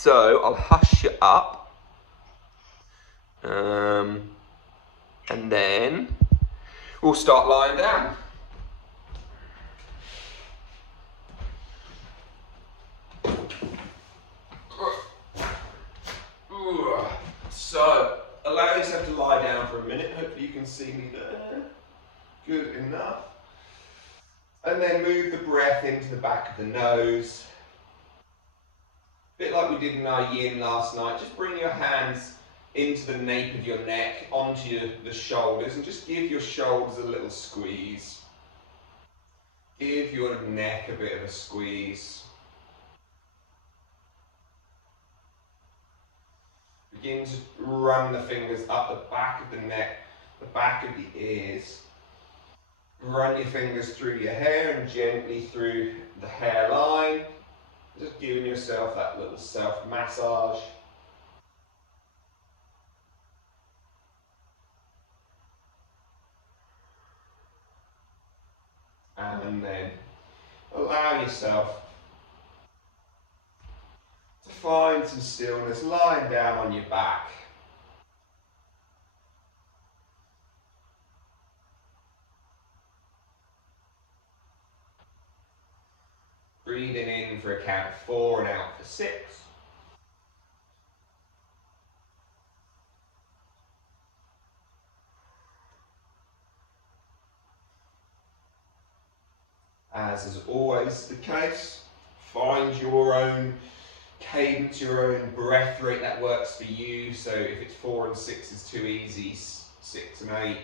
So I'll hush you up, and then we'll start lying down. So allow yourself to lie down for a minute. Hopefully you can see me there. Good enough. And then move the breath into the back of the nose. A bit like we did in our yin last night. Just bring your hands into the nape of your neck, onto the shoulders, and just give your shoulders a little squeeze. Give your neck a bit of a squeeze. Begin to run the fingers up the back of the neck, the back of the ears. Run your fingers through your hair and gently through the hairline. Just giving yourself that little self-massage. And then allow yourself to find some stillness lying down on your back. Breathing in for a count of 4 and out for 6. As is always the case, find your own cadence, your own breath rate that works for you. So if it's 4 and 6 is too easy, 6 and 8,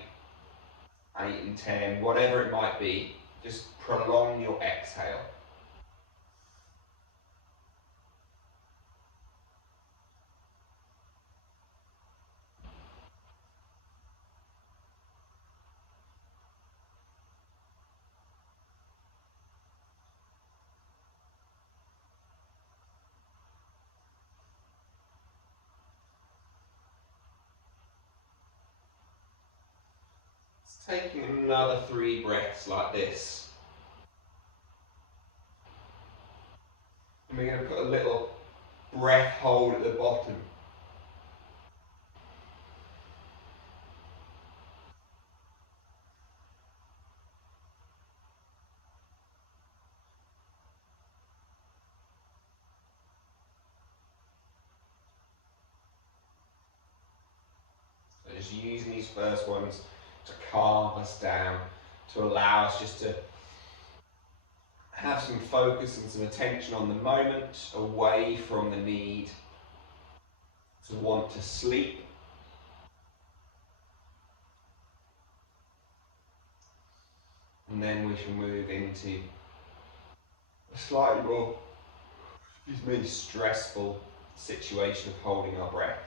8 and 10, whatever it might be, just prolong your exhale. Taking another 3 breaths like this. And we're going to put a little breath hold at the bottom. So just using these first ones to calm us down, to allow us just to have some focus and some attention on the moment, away from the need to want to sleep. And then we shall move into a slightly more, stressful situation of holding our breath.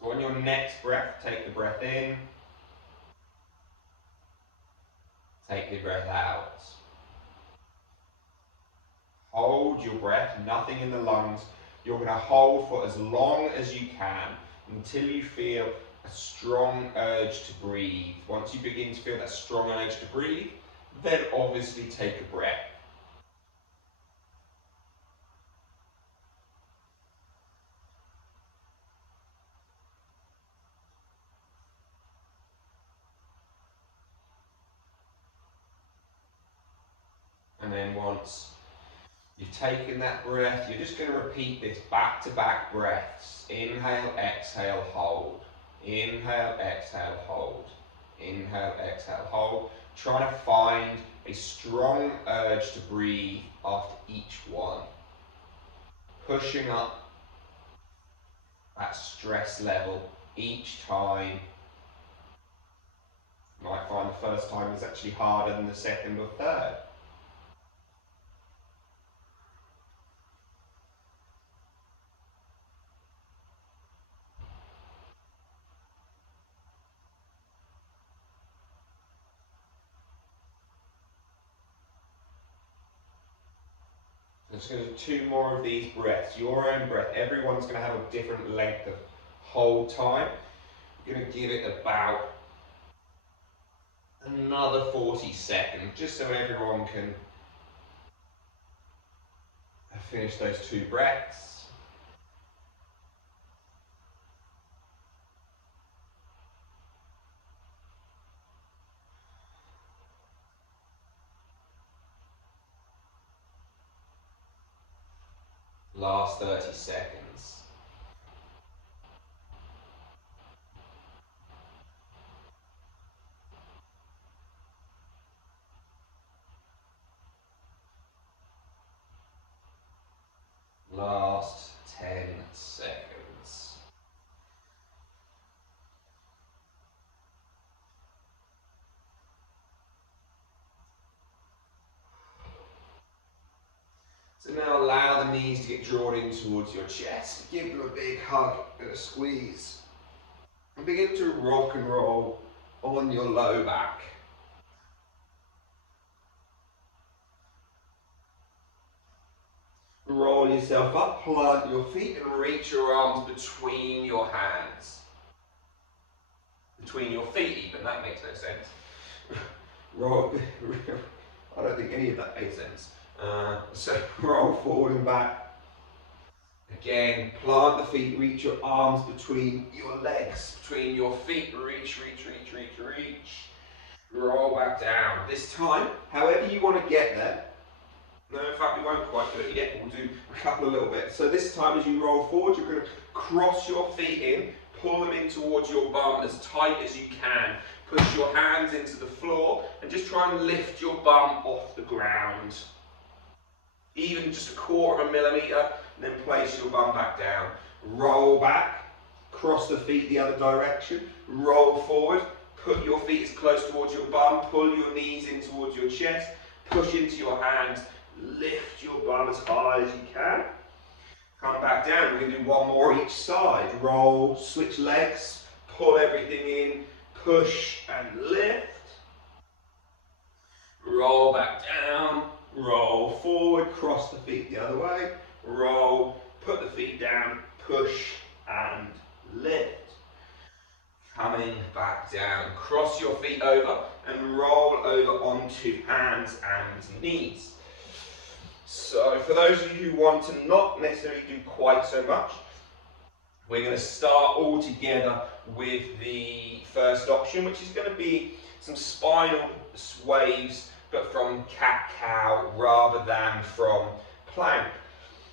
So on your next breath, take the breath in, take the breath out. Hold your breath, nothing in the lungs. You're going to hold for as long as you can until you feel a strong urge to breathe. Once you begin to feel that strong urge to breathe, then obviously take a breath. And then once you've taken that breath, you're just going to repeat this back-to-back breaths. Inhale, exhale, hold. Inhale, exhale, hold. Inhale, exhale, hold. Try to find a strong urge to breathe after each one. Pushing up that stress level each time. You might find the first time is actually harder than the second or third. I'm just going to do 2 more of these breaths, your own breath. Everyone's going to have a different length of hold time. We're going to give it about another 40 seconds, just so everyone can finish those 2 breaths. Last 30 seconds. Last 10 seconds. So now allow the knees to get drawn in towards your chest. Give them a big hug and a squeeze. And begin to rock and roll on your low back. Roll yourself up, plant your feet and reach your arms between your hands. Between your feet even, that makes no sense. Roll, I don't think any of that made sense. So roll forward and back. Again, plant the feet, reach your arms between your legs, between your feet, reach, reach, reach, reach, reach. Roll back down. This time, however you want to get there. No, in fact, we won't quite do it yet. We'll do a couple of little bits. So this time, as you roll forward, you're going to cross your feet in, pull them in towards your bum as tight as you can. Push your hands into the floor and just try and lift your bum off the ground. Even just 1/4 millimeter, and then place your bum back down. Roll back, cross the feet the other direction, roll forward, put your feet as close towards your bum, pull your knees in towards your chest, push into your hands, lift your bum as high as you can. Come back down, we're going to do 1 more each side. Roll, switch legs, pull everything in, push and lift. Roll back down, roll forward, cross the feet the other way. Roll, put the feet down, push and lift. Coming back down, cross your feet over and roll over onto hands and knees. So for those of you who want to not necessarily do quite so much, we're going to start all together with the first option, which is going to be some spinal waves, but from cat-cow rather than from plank.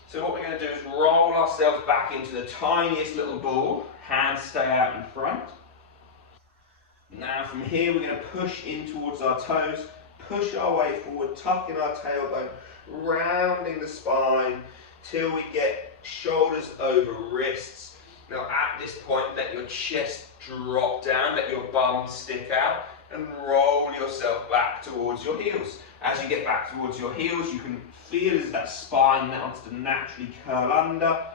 So what we're going to do is roll ourselves back into the tiniest little ball, hands stay out in front. Now from here we're going to push in towards our toes, push our way forward, tucking our tailbone, rounding the spine till we get shoulders over wrists. Now at this point let your chest drop down, let your bum stick out and roll yourself back towards your heels. As you get back towards your heels you can feel as that spine now wants to naturally curl under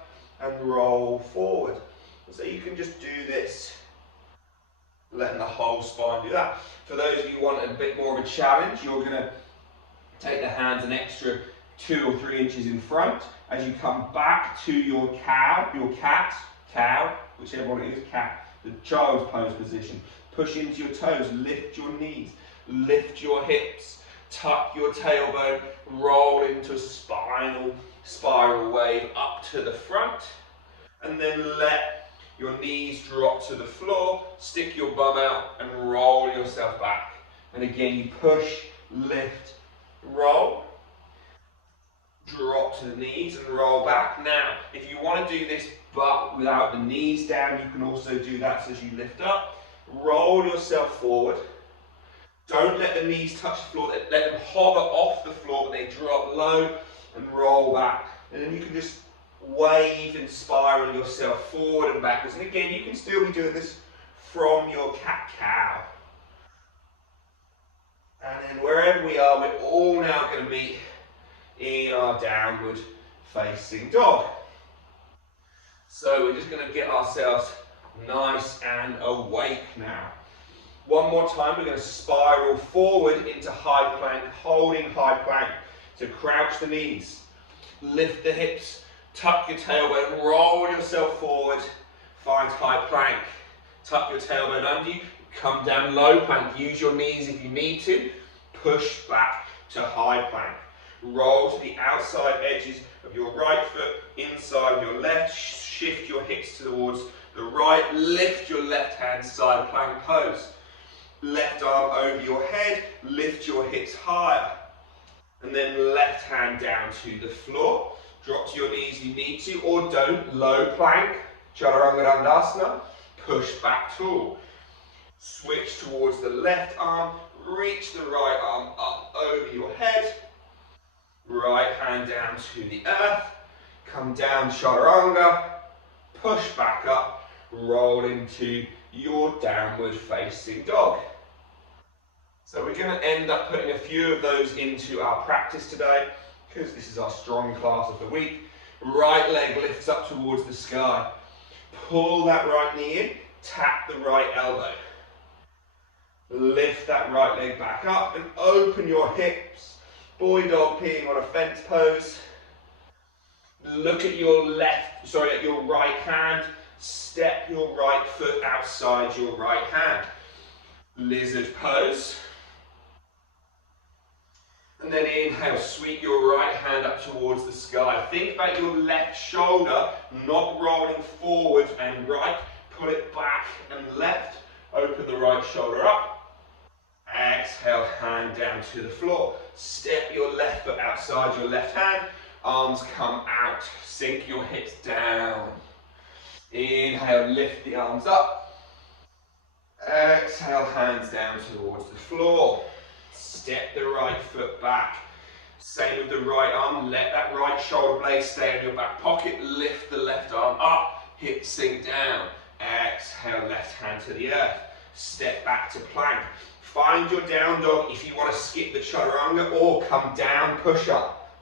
and roll forward. So you can just do this, letting the whole spine do that. For those of you who want a bit more of a challenge, you're going to take the hands an extra 2 or 3 inches in front. As you come back to your cat, whichever one it is, cat, the child's pose position. Push into your toes, lift your knees, lift your hips, tuck your tailbone, roll into a spiral wave up to the front, and then let your knees drop to the floor, stick your bum out and roll yourself back. And again you push, lift, roll, drop to the knees and roll back. Now if you want to do this but without the knees down, you can also do that. So as you lift up, roll yourself forward. Don't let the knees touch the floor, let them hover off the floor, but they drop low and roll back. And then you can just wave and spiral yourself forward and backwards. And again, you can still be doing this from your cat-cow. And then wherever we are, we're all now going to meet in our downward facing dog. So we're just going to get ourselves nice and awake now. One more time, we're going to spiral forward into high plank, holding high plank. So crouch the knees, lift the hips, tuck your tailbone, roll yourself forward, find high plank, tuck your tailbone under you, come down low plank, use your knees if you need to, push back to high plank. Roll to the outside edges of your right foot, inside of your left, shift your hips towards the right, lift your left hand side plank pose. Left arm over your head, lift your hips higher. And then left hand down to the floor. Drop to your knees if you need to, or don't. Low plank, Chaturanga Dandasana. Push back tall. Switch towards the left arm, reach the right arm up over your head. Right hand down to the earth. Come down, Chaturanga. Push back up. Roll into your downward facing dog. So we're going to end up putting a few of those into our practice today, because this is our strong class of the week. Right leg lifts up towards the sky. Pull that right knee in, tap the right elbow. Lift that right leg back up and open your hips. Boy dog peeing on a fence pose. Look at your at your right hand. Step your right foot outside your right hand. Lizard pose. And then inhale, sweep your right hand up towards the sky. Think about your left shoulder not rolling forward and right. Put it back and left. Open the right shoulder up. Exhale, hand down to the floor. Step your left foot outside your left hand. Arms come out. Sink your hips down. Inhale, lift the arms up. Exhale, hands down towards the floor. Step the right foot back. Same with the right arm. Let that right shoulder blade stay in your back pocket. Lift the left arm up. Hips sink down. Exhale, left hand to the earth. Step back to plank. Find your down dog if you want to skip the Chaturanga, or come down, push up.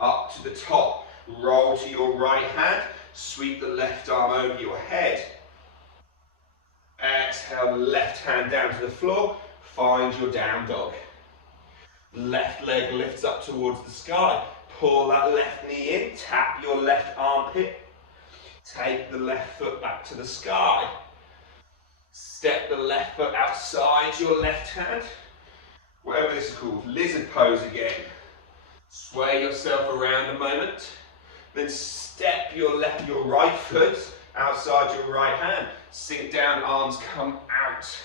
Up to the top. Roll to your right hand. Sweep the left arm over your head. Exhale, left hand down to the floor. Find your down dog. Left leg lifts up towards the sky. Pull that left knee in. Tap your left armpit. Take the left foot back to the sky. Step the left foot outside your left hand. Whatever this is called. Lizard pose again. Sway yourself around a moment. Then step your right foot outside your right hand. Sink down, arms come out.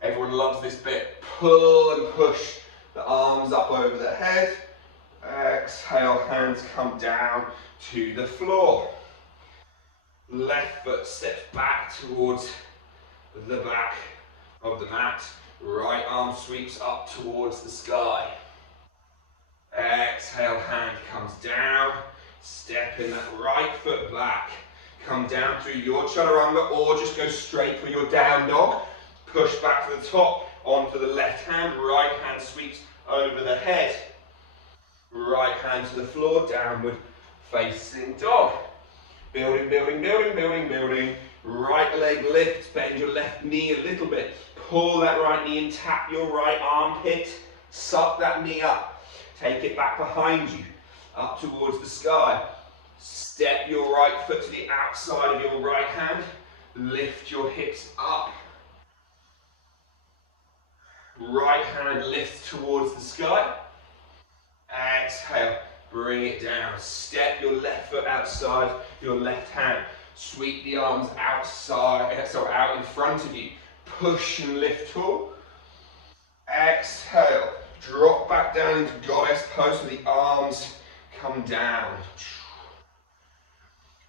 Everyone loves this bit. Pull and push the arms up over the head. Exhale, hands come down to the floor. Left foot steps back towards the back of the mat. Right arm sweeps up towards the sky. Exhale, hand comes down. Step in that right foot back. Come down through your Chaturanga, or just go straight for your down dog. Push back to the top, onto the left hand. Right hand sweeps over the head. Right hand to the floor, downward facing dog. Building, building, building, building, building. Right leg lifts, bend your left knee a little bit. Pull that right knee in, tap your right armpit. Suck that knee up. Take it back behind you, up towards the sky. Step your right foot to the outside of your right hand. Lift your hips up. Right hand lifts towards the sky. Exhale, bring it down. Step your left foot outside your left hand. Sweep the arms outside, so out in front of you. Push and lift tall. Exhale, drop back down into goddess pose so the arms come down.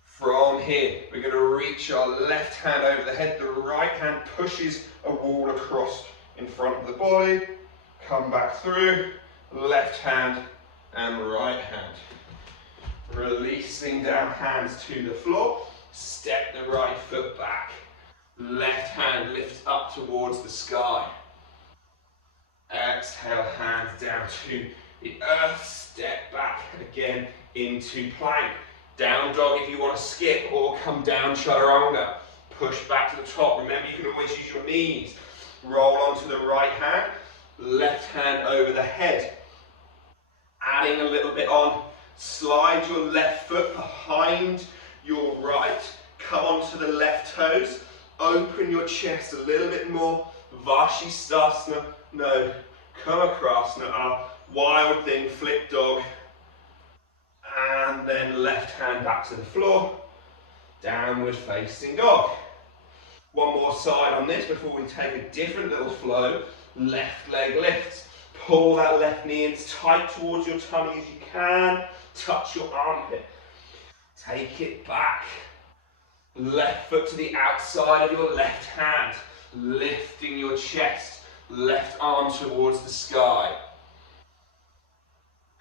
From here, we're going to reach our left hand over the head. The right hand pushes a wall across in front of the body. Come back through. Left hand and right hand. Releasing down, hands to the floor. Step the right foot back. Left hand lifts up towards the sky. Exhale, hands down to the earth. Step back again into plank. Down dog if you want to skip, or come down Chaturanga. Push back to the top. Remember, you can always use your knees. Roll onto the right hand. Left hand over the head. Adding a little bit on. Slide your left foot behind your right. Come onto the left toes. Open your chest a little bit more. Vashisthasana. No. come across, now our wild thing, flip dog, and then left hand back to the floor, downward facing dog. One more side on this before we take a different little flow. Left leg lifts. Pull that left knee in as tight towards your tummy as you can. Touch your armpit. Take it back. Left foot to the outside of your left hand. Lifting your chest. Left arm towards the sky.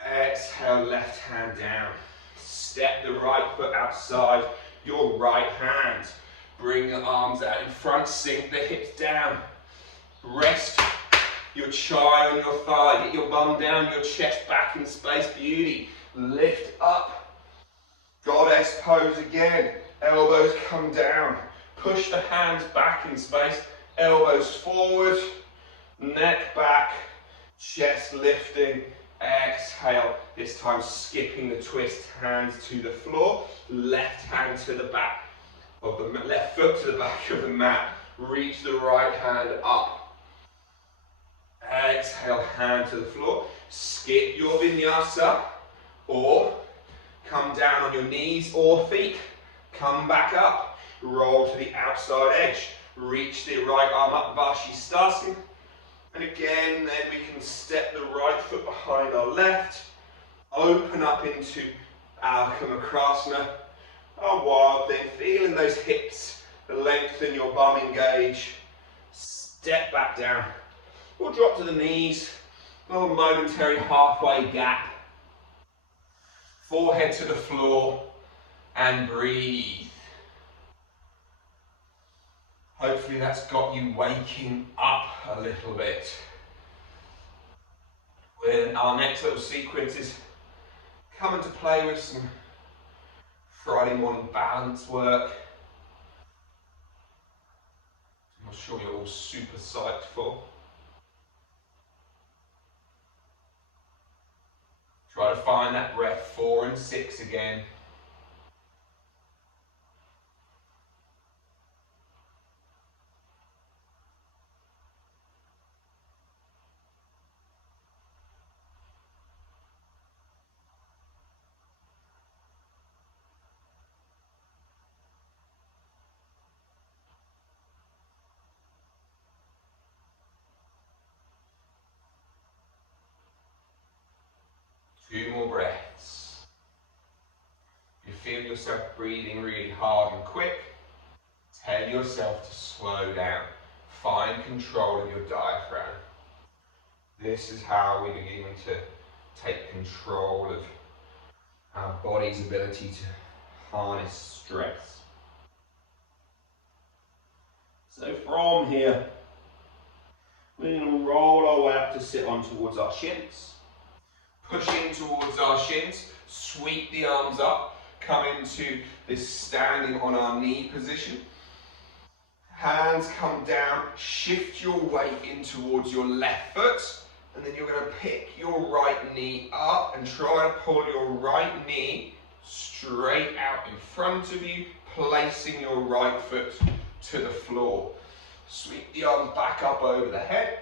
Exhale, left hand down. Step the right foot outside your right hand. Bring the arms out in front, sink the hips down. Rest your chai on your thigh, get your bum down, your chest back in space, beauty. Lift up. Goddess pose again. Elbows come down. Push the hands back in space, elbows forward, neck back, chest lifting. Exhale, this time skipping the twist, hands to the floor, left hand to the back of the left foot to the back of the mat. Reach the right hand up. Exhale, hand to the floor. Skip your vinyasa or come down on your knees or feet. Come back up. Roll to the outside edge. Reach the right arm up, Vashisthasana. And again, then we can step the right foot behind our left. Open up into our Kamakrasana. A wild thing, feeling those hips, lengthen your bum engage, step back down, or drop to the knees, a little momentary halfway gap, forehead to the floor, and breathe. Hopefully that's got you waking up a little bit. When our next little sequence is coming to play with some Friday morning balance work. I'm sure you're all super psyched for. Try to find that breath, 4 and 6 again. Two more breaths. You feel yourself breathing really hard and quick. Tell yourself to slow down. Find control of your diaphragm. This is how we begin to take control of our body's ability to harness stress. So from here, we're going to roll our way up to sit on towards our shins. Push in towards our shins, sweep the arms up, come into this standing on our knee position. Hands come down, shift your weight in towards your left foot, and then you're going to pick your right knee up and try to pull your right knee straight out in front of you, placing your right foot to the floor. Sweep the arms back up over the head.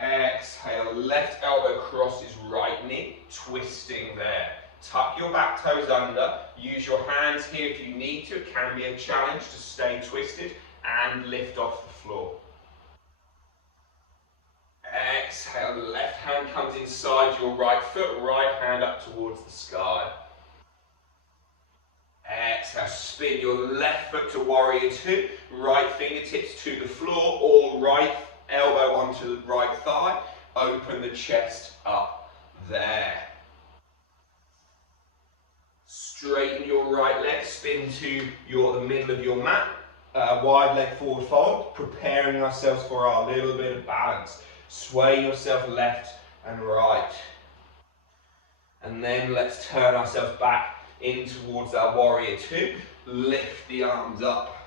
Exhale, left elbow crosses right knee, twisting there. Tuck your back toes under, use your hands here if you need to, it can be a challenge to stay twisted, and lift off the floor. Exhale, left hand comes inside your right foot, right hand up towards the sky. Exhale, spin your left foot to warrior two, right fingertips to the floor, or right elbow onto the right thigh, open the chest up there. Straighten your right leg, spin to the middle of your mat, wide leg forward fold, preparing ourselves for our little bit of balance. Sway yourself left and right. And then let's turn ourselves back in towards our warrior two, lift the arms up.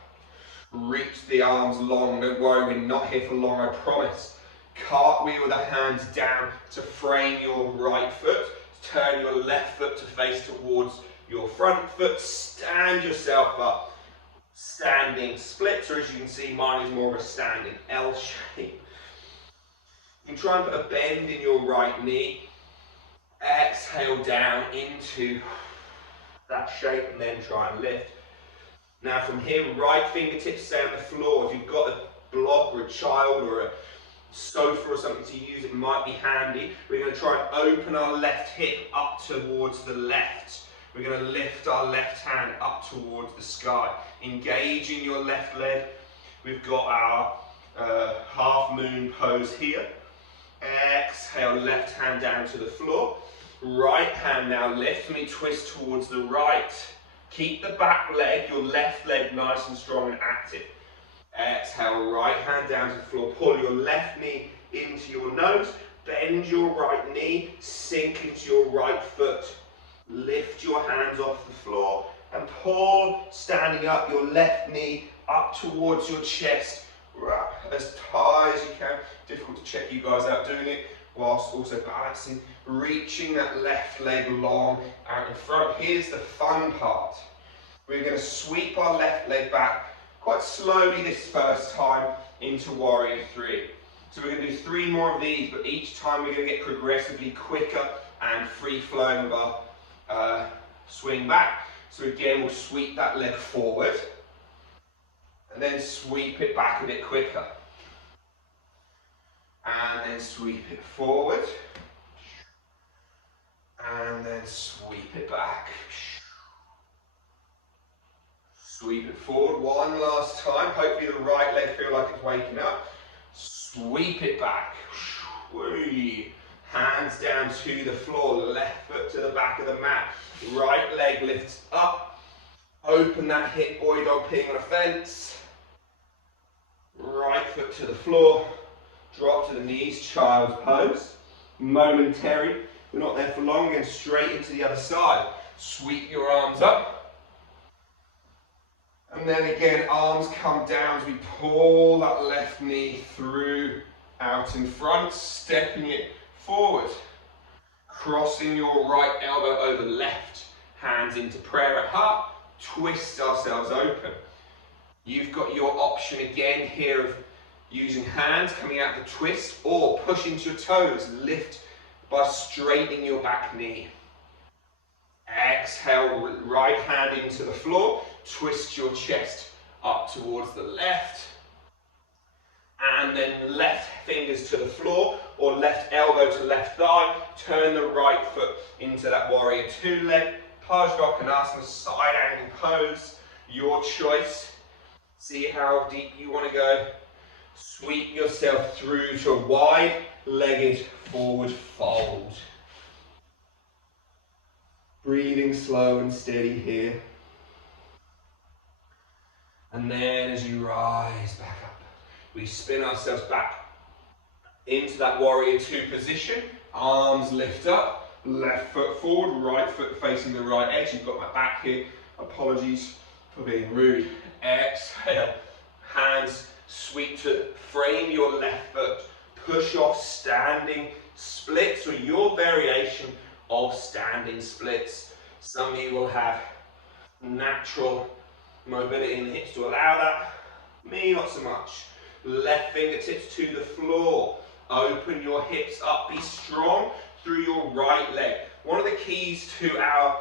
Reach the arms long, don't worry, we're not here for long, I promise. Cartwheel the hands down to frame your right foot. Turn your left foot to face towards your front foot. Stand yourself up. Standing splits, or as you can see, mine is more of a standing L shape. You can try and put a bend in your right knee. Exhale down into that shape and then try and lift. Now from here, right fingertips stay on the floor. If you've got a block or a child or a sofa or something to use, it might be handy. We're going to try and open our left hip up towards the left. We're going to lift our left hand up towards the sky. Engaging your left leg. We've got our half moon pose here. Exhale, left hand down to the floor. Right hand now lift me, twist towards the right. Keep the back leg, your left leg nice and strong and active. Exhale, right hand down to the floor. Pull your left knee into your nose. Bend your right knee, sink into your right foot. Lift your hands off the floor and pull, standing up, your left knee up towards your chest. As high as you can. Difficult to check you guys out doing it whilst also balancing, reaching that left leg long out in front. Here's the fun part. We're going to sweep our left leg back quite slowly this first time into Warrior 3. So we're going to do 3 more of these, but each time we're going to get progressively quicker and free flowing with our swing back. So again, we'll sweep that leg forward and then sweep it back a bit quicker. And then sweep it forward. And then sweep it back. Sweep it forward one last time. Hopefully the right leg feels like it's waking up. Sweep it back. Hands down to the floor. Left foot to the back of the mat. Right leg lifts up. Open that hip, boy dog peeing on a fence. Right foot to the floor. Drop to the knees, child's pose. Momentary. We're not there for long. Again, straight into the other side. Sweep your arms up. And then again, arms come down as we pull that left knee through, out in front, stepping it forward. Crossing your right elbow over left. Hands into prayer at heart. Twist ourselves open. You've got your option again here of using hands coming out the twist or push into your toes. Lift by straightening your back knee. Exhale, right hand into the floor. Twist your chest up towards the left. And then left fingers to the floor or left elbow to left thigh. Turn the right foot into that Warrior 2 leg. Parsvakonasana, side angle pose. Your choice. See how deep you want to go. Sweep yourself through to a wide-legged forward fold. Breathing slow and steady here. And then as you rise back up, we spin ourselves back into that Warrior 2 position. Arms lift up, left foot forward, right foot facing the right edge. You've got my back here. Apologies for being rude. Exhale, hands sweep to frame your left foot. Push off standing splits or your variation of standing splits. Some of you will have natural mobility in the hips to allow that. Me, not so much. Left fingertips to the floor. Open your hips up. Be strong through your right leg. One of the keys to our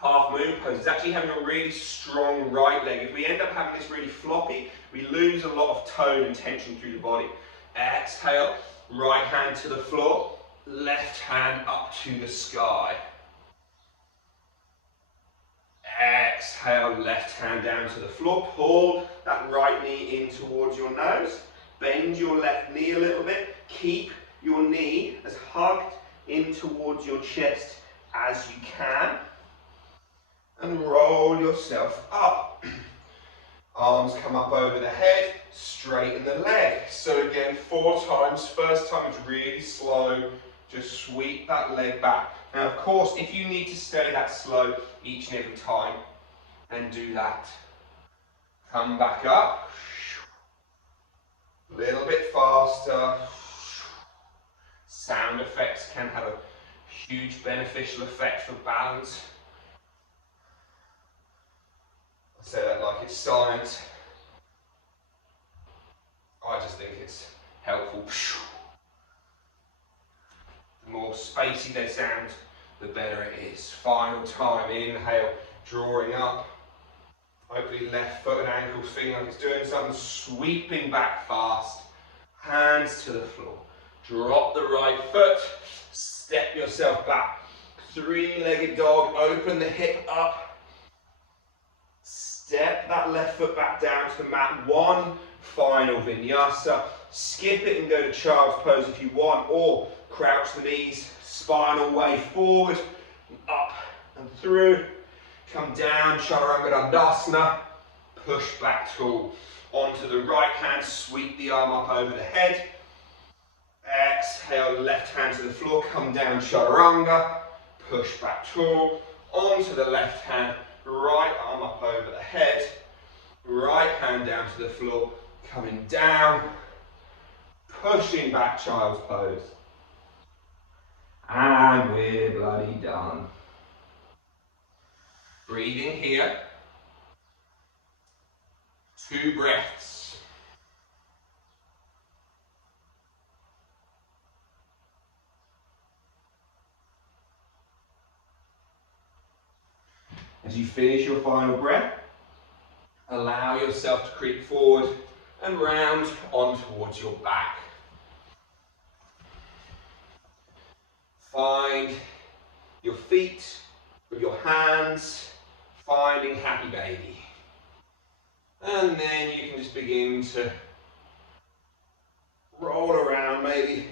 half moon pose is actually having a really strong right leg. If we end up having this really floppy, we lose a lot of tone and tension through the body. Exhale, right hand to the floor, left hand up to the sky. Exhale, left hand down to the floor. Pull that right knee in towards your nose. Bend your left knee a little bit. Keep your knee as hugged in towards your chest as you can. And roll yourself up. Arms come up over the head, straighten the leg. So again, 4 times. First time is really slow. Just sweep that leg back. Now, of course, if you need to stay that slow each and every time, then do that. Come back up. A little bit faster. Sound effects can have a huge beneficial effect for balance. I say that like it's science. I just think it's helpful. The more spacey they sound, the better it is. Final time, inhale, drawing up. Hopefully left foot and ankles feeling like it's doing something, sweeping back fast. Hands to the floor. Drop the right foot, step yourself back. Three-legged dog, open the hip up. Step that left foot back down to the mat. One final vinyasa. Skip it and go to child's pose if you want, or crouch the knees, spinal way forward, and up and through. Come down, chaturanga dandasana. Push back tall. Onto the right hand, sweep the arm up over the head. Exhale, left hand to the floor, come down, chaturanga. Push back tall. Onto the left hand, right arm up over the head. Right hand down to the floor, coming down. Pushing back, child's pose. And we're bloody done. Breathing here. 2 breaths. As you finish your final breath, allow yourself to creep forward and round on towards your back. Find your feet with your hands, finding happy baby. And then you can just begin to roll around, maybe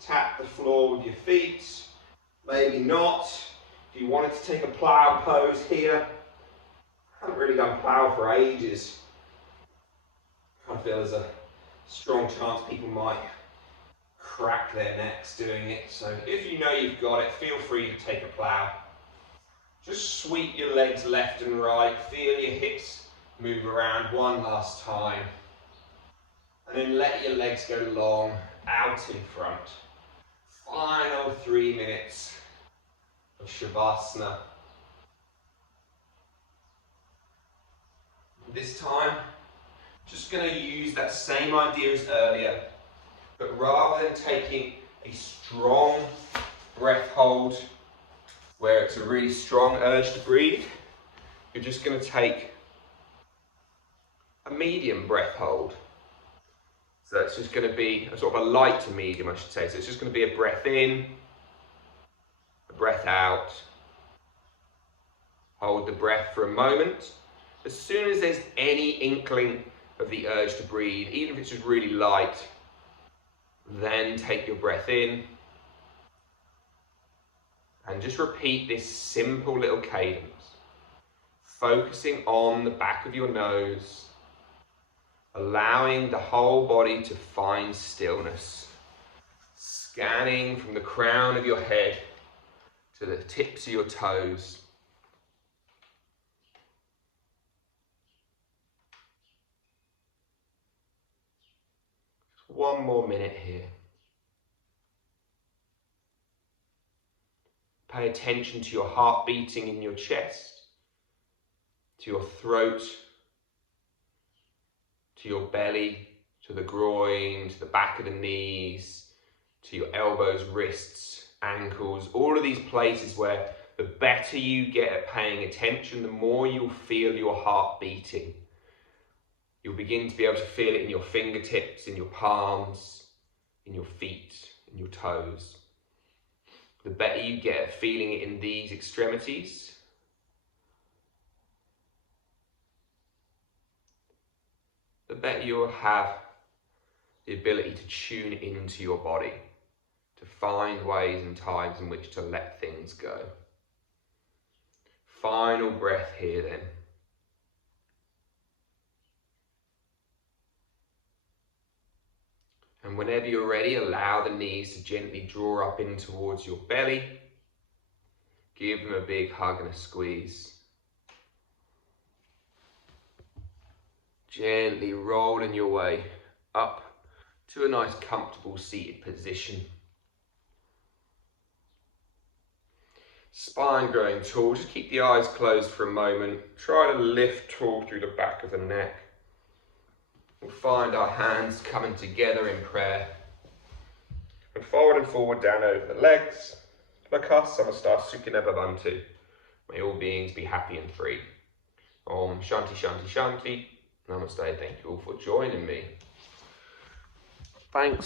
tap the floor with your feet, maybe not. If you wanted to take a plow pose here, I haven't really done plow for ages. I feel there's a strong chance people might crack their necks doing it. So if you know you've got it, feel free to take a plow. Just sweep your legs left and right, feel your hips move around one last time. And then let your legs go long, out in front. Final 3 minutes of Shavasana. This time, just going to use that same idea as earlier, but rather than taking a strong breath hold where it's a really strong urge to breathe, you're just going to take a medium breath hold. So it's just going to be a sort of a light to medium, I should say. So it's just going to be a breath in, a breath out. Hold the breath for a moment. As soon as there's any inkling of the urge to breathe, even if it's just really light, then take your breath in. And just repeat this simple little cadence, focusing on the back of your nose, allowing the whole body to find stillness, scanning from the crown of your head to the tips of your toes. Just 1 more minute here. Pay attention to your heart beating in your chest, to your throat, to your belly, to the groin, to the back of the knees, to your elbows, wrists, ankles, all of these places where the better you get at paying attention, the more you'll feel your heart beating. You'll begin to be able to feel it in your fingertips, in your palms, in your feet, in your toes. The better you get at feeling it in these extremities, the better you'll have the ability to tune into your body, to find ways and times in which to let things go. Final breath here then. And whenever you're ready, allow the knees to gently draw up in towards your belly. Give them a big hug and a squeeze. Gently rolling your way up to a nice comfortable seated position. Spine growing tall, just keep the eyes closed for a moment. Try to lift tall through the back of the neck. We'll find our hands coming together in prayer. And forward and forward down over the legs. Namaskar Samasta Sukhina Bhavantu. May all beings be happy and free. Om Shanti Shanti Shanti. Namaste. Thank you all for joining me. Thanks.